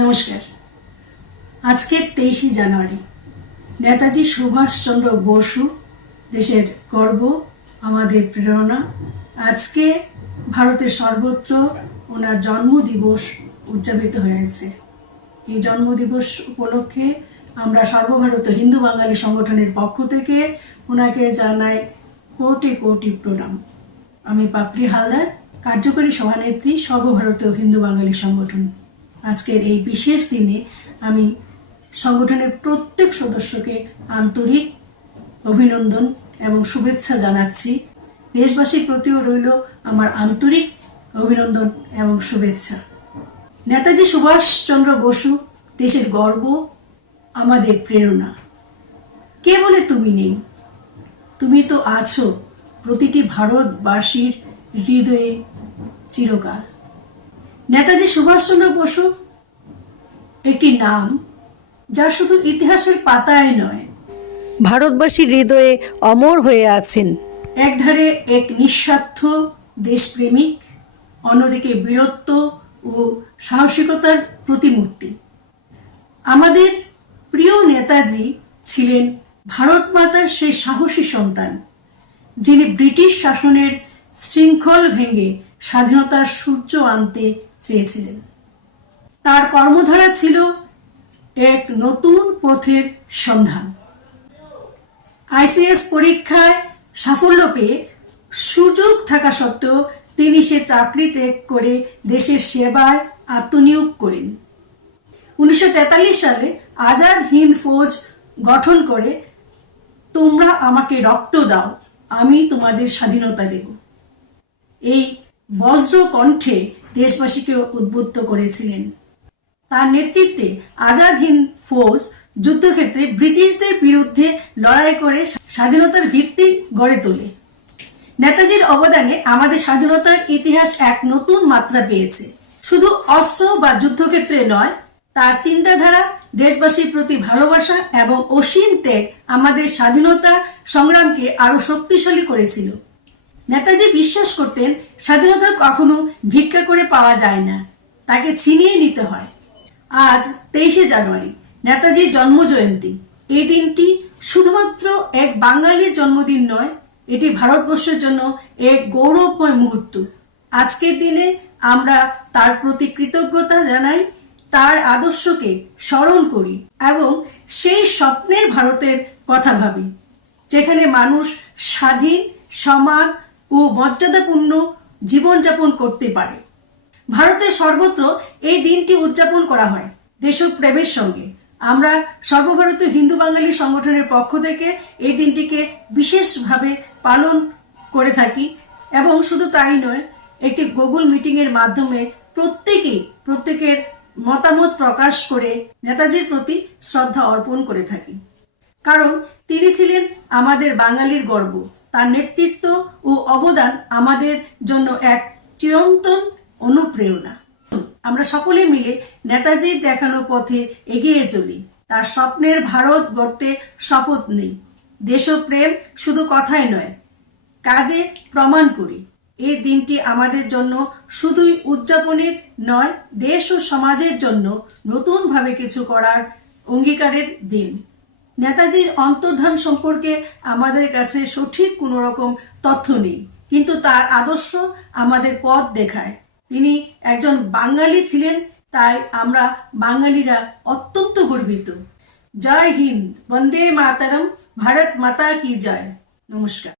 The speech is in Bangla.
নমস্কার। আজকে তেইশে জানুয়ারি। নেতাজি সুভাষচন্দ্র বসু দেশের গর্ব, আমাদের প্রেরণা। আজকে ভারতের সর্বত্র ওনার জন্মদিবস উদযাপিত হয়েছে। এই জন্মদিবস উপলক্ষে আমরা সর্বভারত হিন্দু বাঙালি সংগঠনের পক্ষ থেকে ওনাকে জানাই কোটি কোটি প্রণাম। আমি পাপড়ি হালদার, কার্যকরী সভানেত্রী সর্বভারতীয় হিন্দু বাঙালি সংগঠন। আজকের এই বিশেষ দিনে আমি সংগঠনের প্রত্যেক সদস্যকে আন্তরিক অভিনন্দন এবং শুভেচ্ছা জানাচ্ছি। দেশবাসীর প্রতিও রইল আমার আন্তরিক অভিনন্দন এবং শুভেচ্ছা। নেতাজি সুভাষচন্দ্র বসু, দেশের গর্ব, আমাদের প্রেরণা। কে বলে তুমি নেই? তুমি তো আছো প্রতিটি ভারতবাসীর হৃদয়ে চিরকাল। নেতাজি সুভাষচন্দ্র বসু একটি নাম, যা শুধু ইতিহাসের পাতায় নয় ভারতবাসীর হৃদয়ে অমর হয়ে আছেন। একধারে এক নিঃস্বার্থ দেশপ্রেমিক, অন্যদিকে বীরত্ব ও সাহসিকতার প্রতিমূর্তি। আমাদের প্রিয় নেতাজি ছিলেন ভারত মাতার সেই সাহসী সন্তান, যিনি ব্রিটিশ শাসনের শৃঙ্খল ভেঙে স্বাধীনতার সূর্য আনতে চেয়েছিলেন। তার কর্মধারা ছিল এক নতুন পথের সন্ধান। আইসিএস পরীক্ষায় সাফল্য পেয়ে সুযোগ থাকা সত্ত্বেও তিনি সে চাকরি ত্যাগ করে দেশের সেবায় আত্মনিয়োগ করেন। উনিশশো তেতাল্লিশ সালে আজাদ হিন্দ ফৌজ গঠন করে, তোমরা আমাকে রক্ত দাও, আমি তোমাদের স্বাধীনতা দেব। এই বজ্র কণ্ঠে দেশবাসীকে উদ্বুদ্ধ করেছিলেন। তার নেতৃত্বে আজাদ হিন্দ ফৌজ যুদ্ধক্ষেত্রে ব্রিটিশদের বিরুদ্ধে লড়াই করে স্বাধীনতার ভিত্তি গড়ে তোলে। নেতাজির অবদানে আমাদের স্বাধীনতার ইতিহাস এক নতুন মাত্রা পেয়েছে। শুধু অস্ত্র বা যুদ্ধক্ষেত্রে নয়, তার চিন্তাধারা, দেশবাসীর প্রতি ভালোবাসা এবং অসীম ত্যাগ আমাদের স্বাধীনতা সংগ্রামকে আরও শক্তিশালী করেছিল। নেতাজি বিশ্বাস করতেন স্বাধীনতা কখনো ভিক্ষা করে পাওয়া যায় না, তাকে ছিনিয়ে নিতে হয়। আজ তেইশে জানুয়ারি, নেতাজির জন্ম জয়ন্তী এই দিনটি শুধুমাত্র এক বাঙালির জন্মদিন নয়, এটি ভারতবর্ষের জন্য এক গৌরবময় মুহূর্ত। আজকের দিনে আমরা তার প্রতি কৃতজ্ঞতা জানাই, তার আদর্শকে স্মরণ করি এবং সেই স্বপ্নের ভারতের কথা ভাবি, যেখানে মানুষ স্বাধীন, সমান ও মর্যাদাপূর্ণ জীবনযাপন করতে পারে। ভারতের সর্বত্র এই দিনটি উদযাপন করা হয় দেশপ্রেমের সঙ্গে। আমরা সর্বভারতীয় হিন্দু বাঙালি সংগঠনের পক্ষ থেকে এই দিনটিকে বিশেষভাবে পালন করে থাকি এবং শুধু তাই নয়, একটি গুগল মিটিং এর মাধ্যমে প্রত্যেকেই প্রত্যেকের মতামত প্রকাশ করে নেতাজির প্রতি শ্রদ্ধা অর্পণ করে থাকি। কারণ তিনি ছিলেন আমাদের বাঙালির গর্ব। তার নেতৃত্ব ও অবদান আমাদের জন্য এক চিরন্তন অনুপ্রেরণা। আমরা সকলে মিলে নেতাজির দেখানো পথে এগিয়ে চলি। তার স্বপ্নের ভারত গড়তে শপথ নেই। দেশপ্রেম শুধু কথায় নয়, কাজে প্রমাণ করি। এই দিনটি আমাদের জন্য শুধুই উদযাপনের নয়, দেশ ও সমাজের জন্য নতুনভাবে কিছু করার অঙ্গীকারের দিন। নেতাজির অন্তর্ধান সম্পর্কে আমাদের কাছে সঠিক কোনো রকম তথ্য নেই, কিন্তু তার আদর্শ আমাদের পথ দেখায়। তিনি একজন বাঙালি ছিলেন, তাই আমরা বাঙালিরা অত্যন্ত গর্বিত। জয় হিন্দ, বন্দে মাতারম, ভারত মাতা কি জয়। নমস্কার।